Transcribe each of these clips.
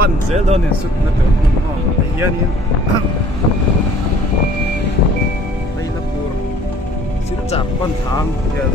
pan zel don in sut na to yan in đây là pur Silchar pan thang yan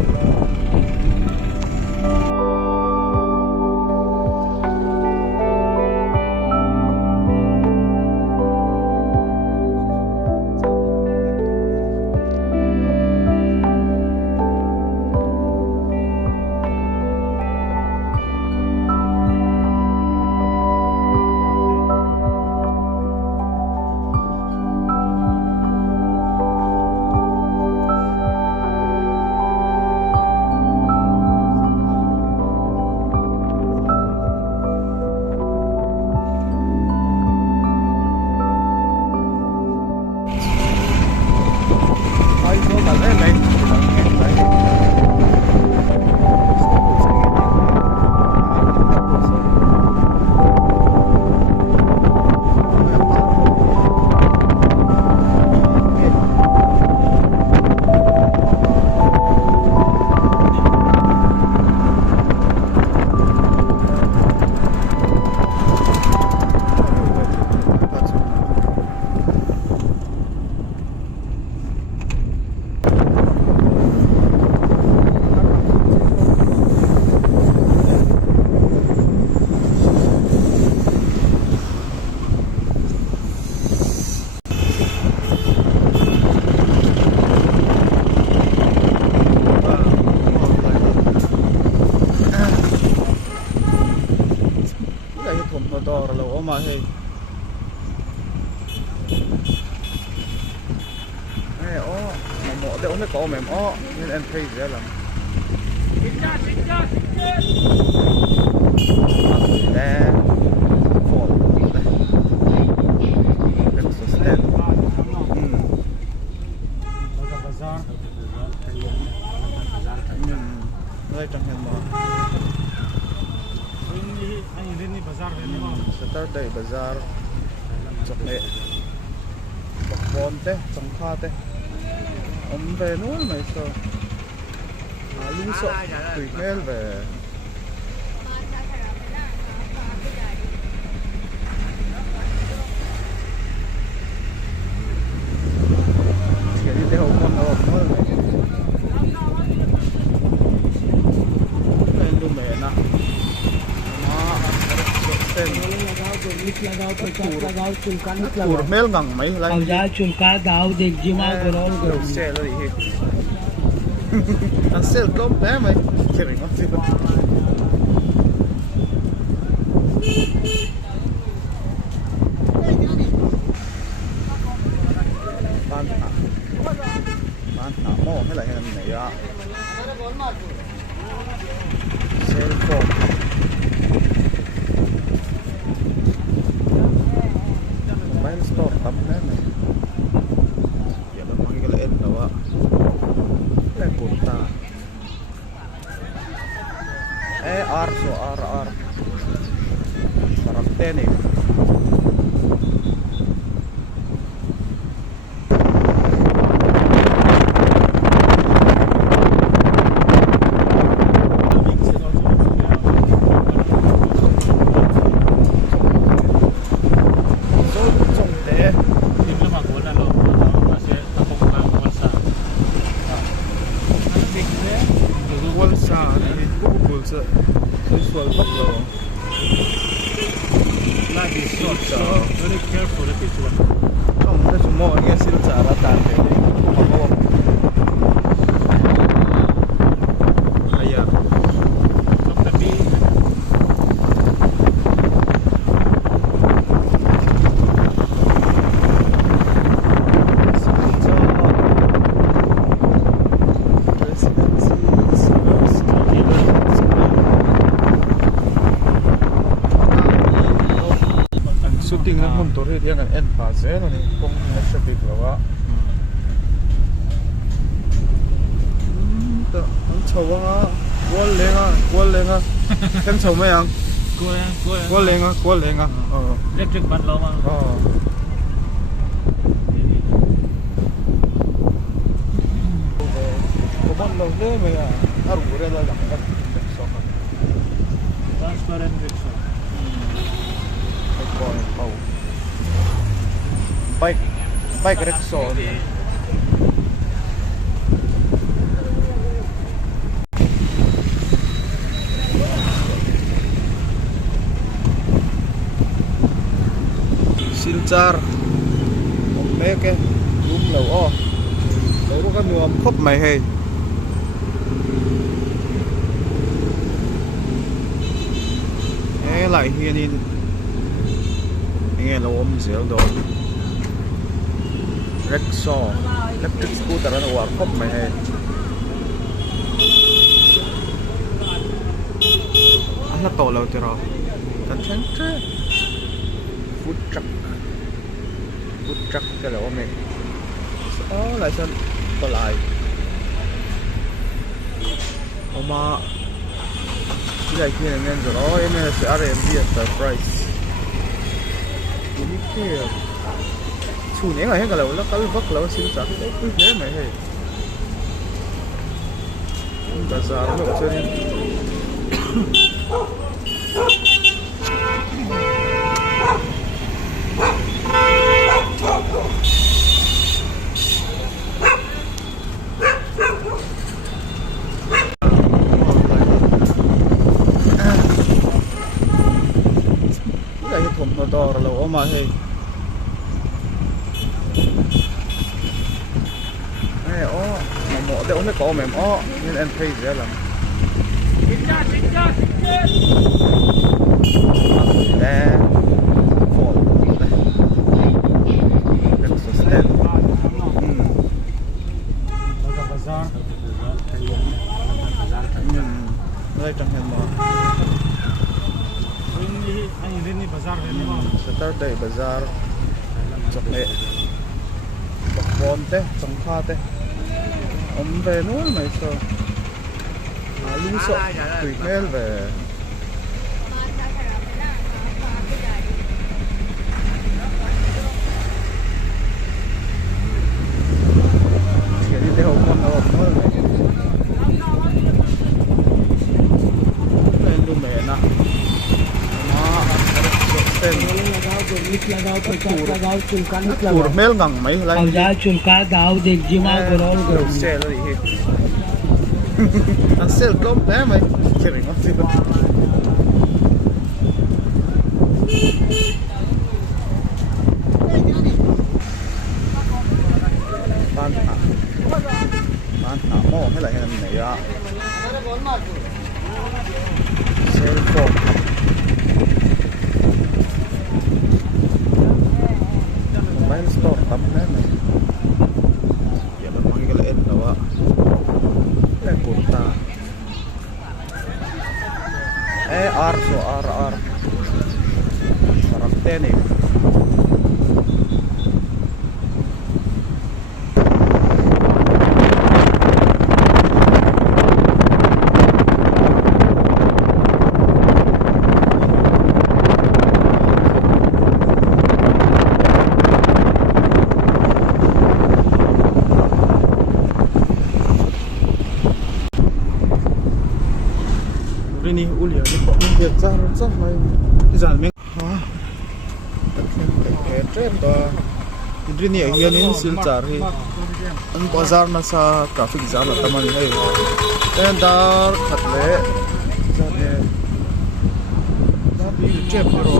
mà thì này ó mà mỏ đeo nó có mềm ó nên em thấy dễ lắm đè phổ đây stand đây trong hàng mỏ Saturday bazaar chok le bom te chongkha te về nữa mày sao lu sợ tùy mel về cái đi theo con nó hơn lên lu mẹ nè mel ngang mấy lại जा चुनका गाँव देख जिमा गरोल गरोल xe rồi đi anh xe lốp bé mày chơi ngon chứ ban thả mỏ hay là cái này á xe phồng main store tắm đấy này giờ nó mang cái lệnh đâu ạ lệnh cột ta ar so ar sarap ten eh so very careful with this one. Không, nó chỉ mua nghe Silchar ra tàn thế đấy, không có. Bây giờ, trong cái bi. shooting ng motor itu yang end fase no ni kung nasa big lawa to ang chawa wall lenga kan chaw mai ang wall lenga electric ban lo ma ko ban lo le mai aru re la lang kan transparent rickshaw bike rickshaw Silchar mấy cái đúng lẩu o đấy có cái nuam khóc mày hề lại hiền in nghe là ôm dẻo đó rickshaw electric scooter nó war khóc mày hề anh nó to lâu rồi tan chân tre food truck cái là ôm này lại sao to lại mà cái này kia nên rồi đó em sẽ ăn em biết surprise ini kia chủ nhé ngày hết cả lâu nó cái vắt lâu xin trả cái cứ thế mày hay bây giờ nó chơi đi to rồi lâu mà hay này mà mỏ đeo nó có mềm nên em thấy dễ lắm đây phổ đây rất stand đây trong hình mà Saturday bazaar chọc lệ bọc bòn te chhung khaw te về nuôi mày sao lưu sợ tùy mel về chỉ đi theo con nó thôi lên luôn mẹ nè mel ngang mấy lại जा चुलका दाव देख जिमा गोल गोल sel đi anh sel công thế mày kidding what's it ban thả mỏ hay là cái này à sel phone mobile store tắm đấy này giờ nó mang cái lên đâu ạ lên cột ta ar so ar sarap này ini ulia ni kok dia jar mai izan me ha ke tren to ini hian in Silchar hi an bazar na sa traffic jam la tamani hai ten dar khatle jane da bi che paro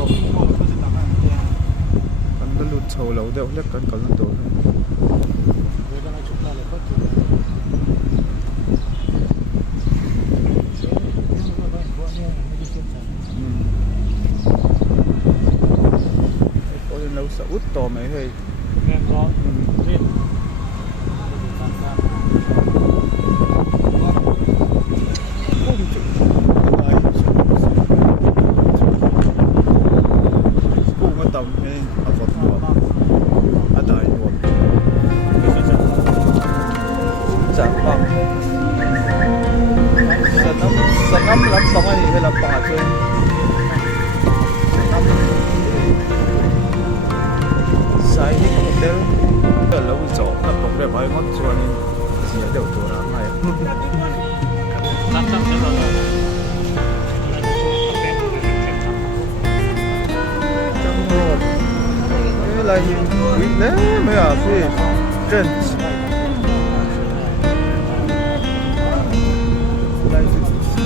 an dalu chho lo de lek kan kal to lâu sợ út to mấy hơi nghe có lên cũng có tầm hay ở vật nuam ở đại nuam chẳng bằng sa ngắm lắm xong anh hay là bà chơi sai đi hotel ở lâu chỗ là không để bay mất cho nên chỉ là đều tổ lắm này lại quý lẽ mấy à phi trend lại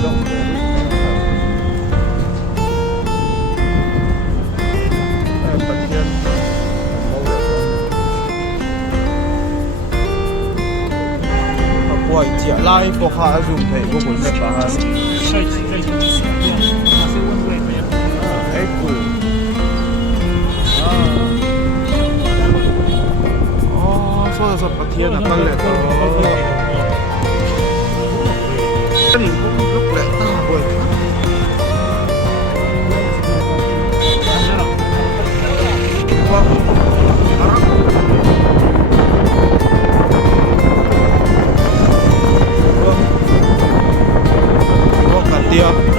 đông bật thiên quay chia lại có khá dùng thể của cuốn mẹ bà ấy cũ số là số bát thiên là con lệ đó lúc lệ ta buồn dia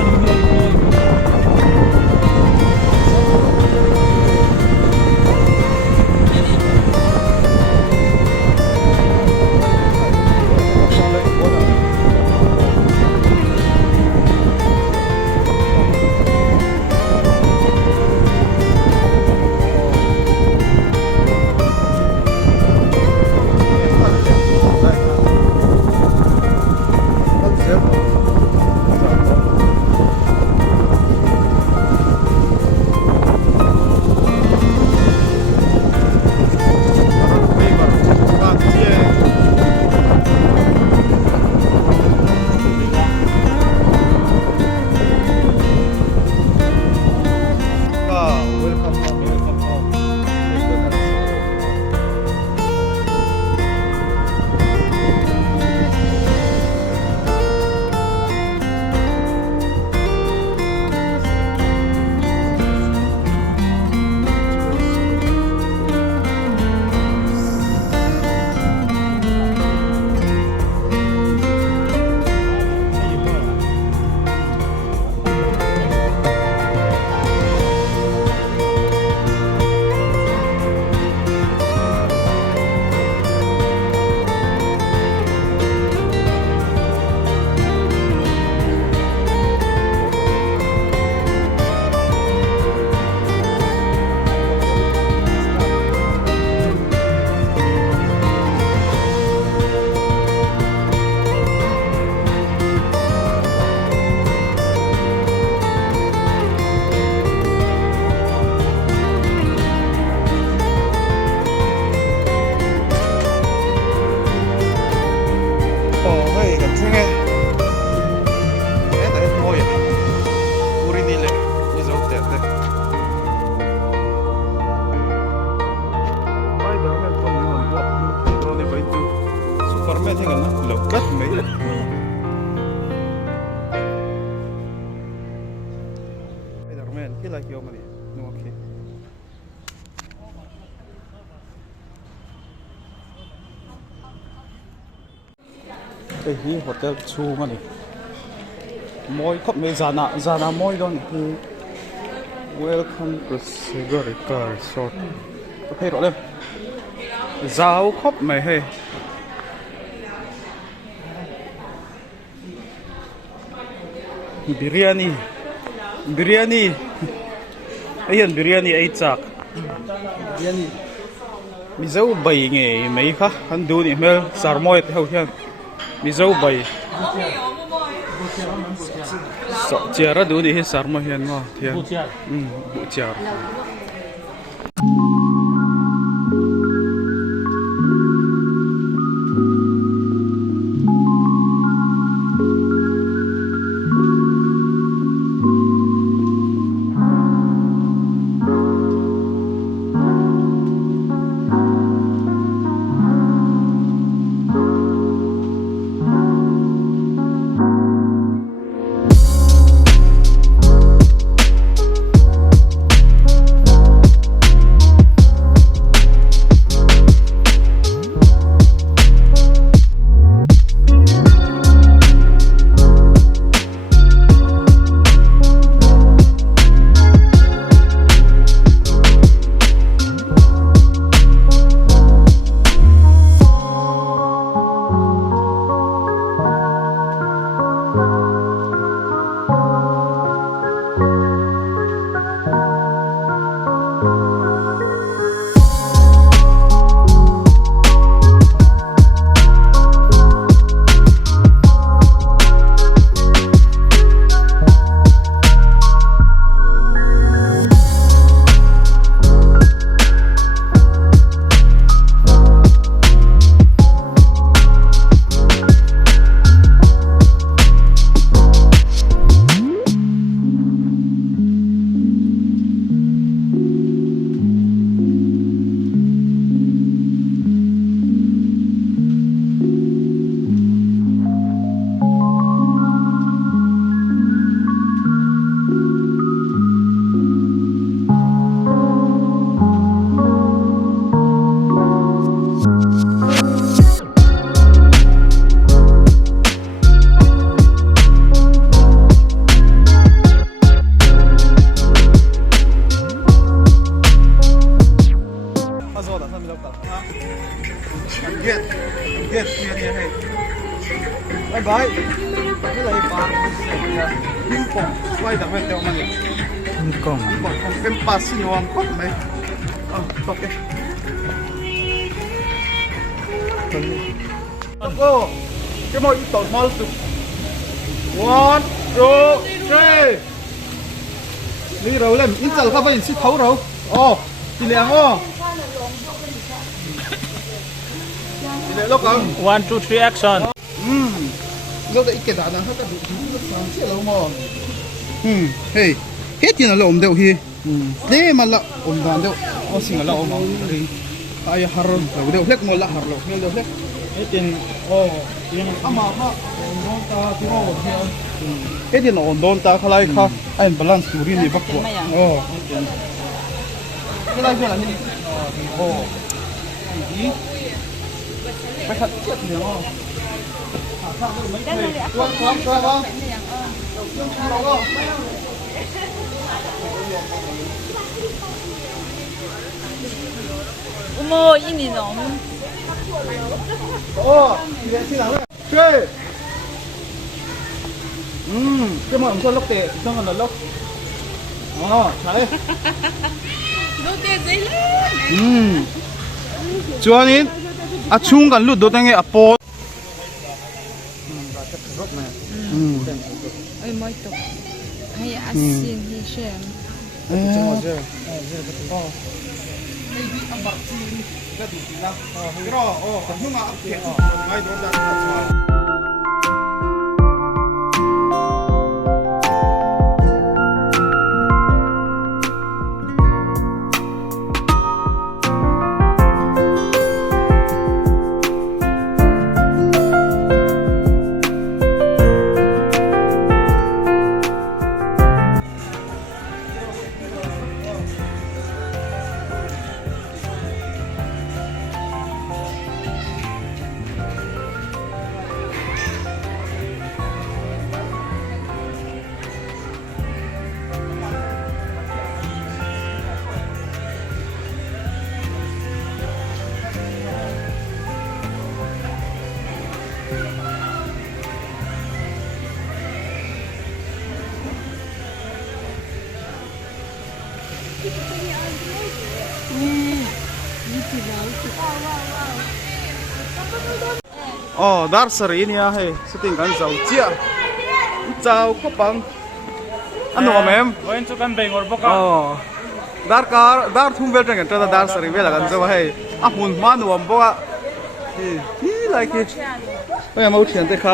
cái gì hotel chu mà này môi khóc mấy zana môi đó thì welcome to Silchar Resort có thấy rõ lên giáo khóc mày hay biryani ayan biryani ay chak biryani mi dâu bầy nghề mấy khác hắn đu đi mel sarmoy theo thiên mi dâu bầy sợ chia ra đu đi hết sarmoy hiền ngon thiên bộ chia bye cái này bạn ping pong quay đặc biệt theo mình Con. bọn con cái pass nuam cốt mấy ok go cái mọi tổ small tục 1 2 3 đi rồi lên ít giờ các bạn xin thấu rồi đi liền đi liền lúc không 1, 2, 3 action. lúc đấy cái đàn nó hết cái đủ nó sáng chết lâu mà hey hết tiền là ổn đâu hi thế mà là ổn đàn đâu xin là lâu mà đi ai harun đâu đâu hết một là harun đâu hết Hết tiền. mà ha ta thì ngon rồi hết tiền ổn đồn ta khai lại khai anh balance đủ đi bắt qua cái này là gì gì phải thật chết nhiều không 어머, 이미 너무. chơi cái món con lóc tệ xong rồi là lóc đấy 롯데 제일 lớn. chuanin a chung kan lut do tange a pot Ôi, mới tục. Hay asin, hi shem. dar sari nia he sitting kan zau chia chao ko pang ano mem Going to come bang or boka. dar thum vel tang ta dar sari vel kan zau he a hun ma nuam bo hi like it oi mau thian te kha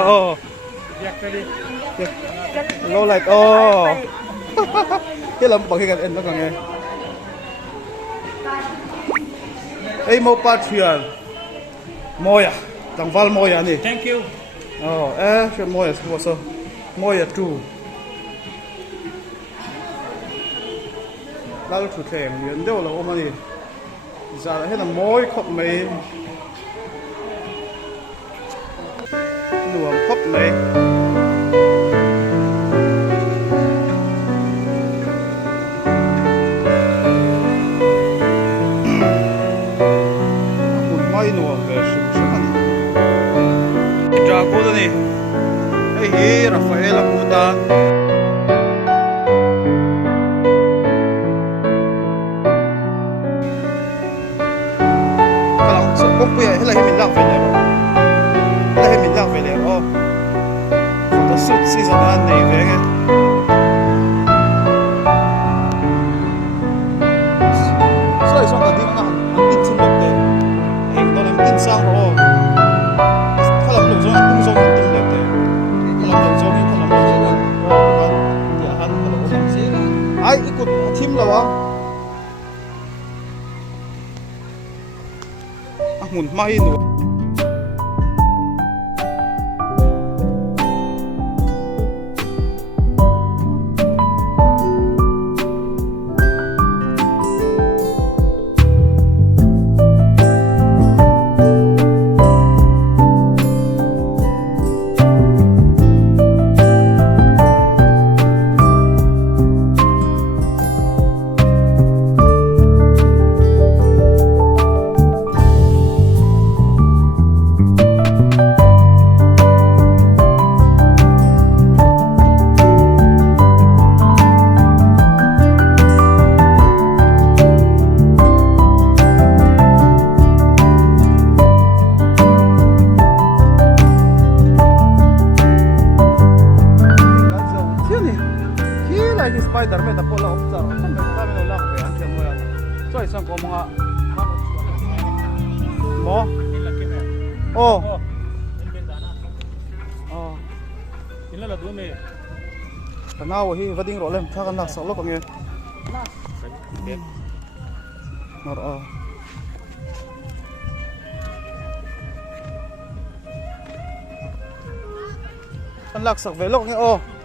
lo like cái làm bằng cáiกันnó còn nghe ấy mau pa thian moya tang val moya ni Thank you. chuyện moya so so moya tu lao chủ thèm miếng đâu là ôm anh giờ là hết là mối khóc mấy nuam khóc mấy mai nuam về sụp sụp anh cha cô đó nè hey Rafaela Puta cũng bây giờ là mình làm về này rồi, là mình làm về này rồi, photo shoot season anh này về nghe,所以說嗰啲我很認真錄嘅，影到你見生咯，佢諗到咗工作很掂嘅，佢諗到咗嘅，佢諗到咗嘅，我看佢諗到咗，哎，一個 team 啦喎。หมุนไม่หนู Ay, si Spider-Man na pula umsar. Kami na ulang kaya ang mo yan. So, isang ko mga mo? Oh. Oh. Ila la dumi. Tanaw hi vading rolem thakan nak solo pange. Nor oh. Kan lak sak velok ni oh.